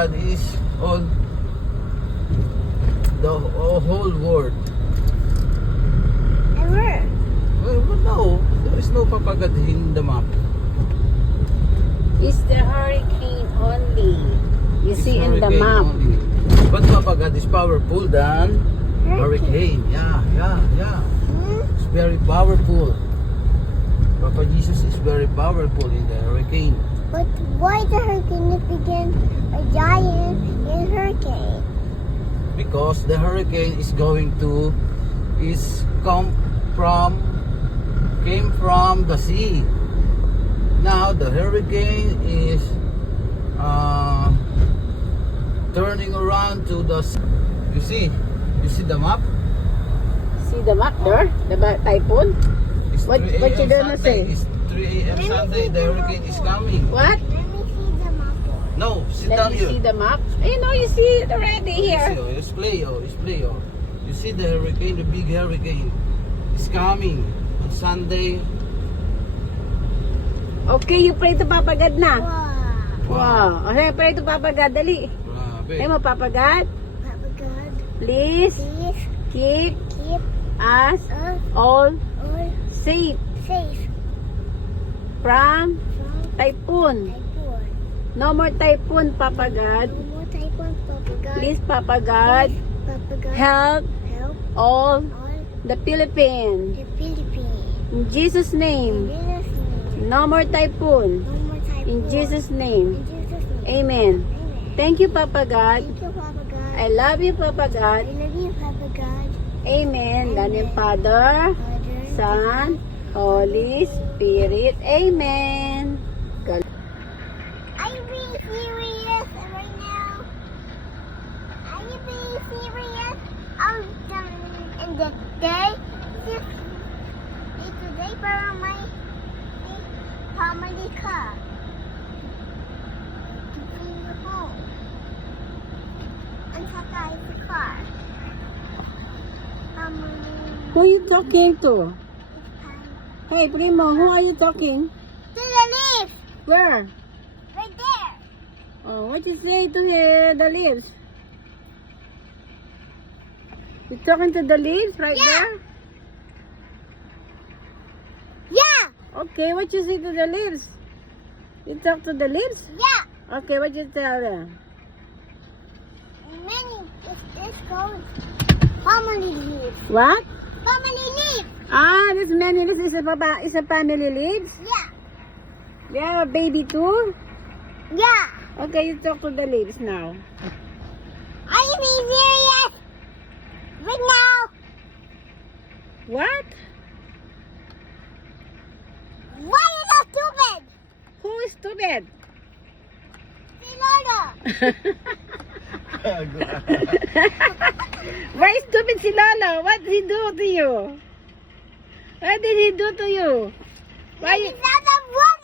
God is on the whole world. Ever. Well, no, there is no Papa God in the map. It's the hurricane only. You It's see in the hurricane map. only. But Papa God is powerful than hurricane. Yeah. It's very powerful. Papa Jesus is very powerful in the hurricane. But why the hurricane begin a giant in hurricane? Because the hurricane is came from the sea. Now the hurricane is turning around to the sea. You see the map? See the map there? The typhoon? It's What 3 you a.m. gonna Sunday. say? It's 3 a.m. Sunday. The hurricane is coming. What? Let me see the map. No, sit Let down me here. see the map. You see it already here. It's play. You see the hurricane, the big hurricane is coming on Sunday. Okay, you pray to Papa God na. Wow. Wow. Okay, pray to Papa God. Dali. Grabe. Hey mo, Papa God, Papa God, please please keep keep us us all all safe safe from from typhoon. typhoon. No more typhoon, Papa God. No more typhoon, Papa God. Please, Papa God, Please, Papa God, help help all all the Philippines. the Philippines. In Jesus' In name, Jesus' name. no more typhoon. No more typhoon. In Jesus' name, In Jesus' name. amen. Amen. Thank you, Papa God. Thank you, Papa God. I love you, Papa I God. love you, Papa God. Amen. God and Father, Father, Son, Holy Spirit. Amen. God. Are you being serious right now? Are you being serious? In the day, it's a day for my family car. To bring you home. And Papa is the car. Who are you talking to? Hey, Primo, who are you talking? To the leaf, Where? right there. Oh, what you say to the leaves? You talking to the leaves right Yeah. there? Yeah, Okay, what you say to the leaves? You talk to the leaves? yeah. Okay, what you tell them? Many, it's called family leaf. What? Family leaf. Ah, this many leaves is a family leaves? Yeah, They are a baby too? yeah. Okay, you talk to the leaves now. Are you being serious? Right now. What? Why are you so stupid? Who is stupid? Si Lolo. Why is stupid si Lolo? What did he do to you? What did he do to you? Why you... He's not a woman.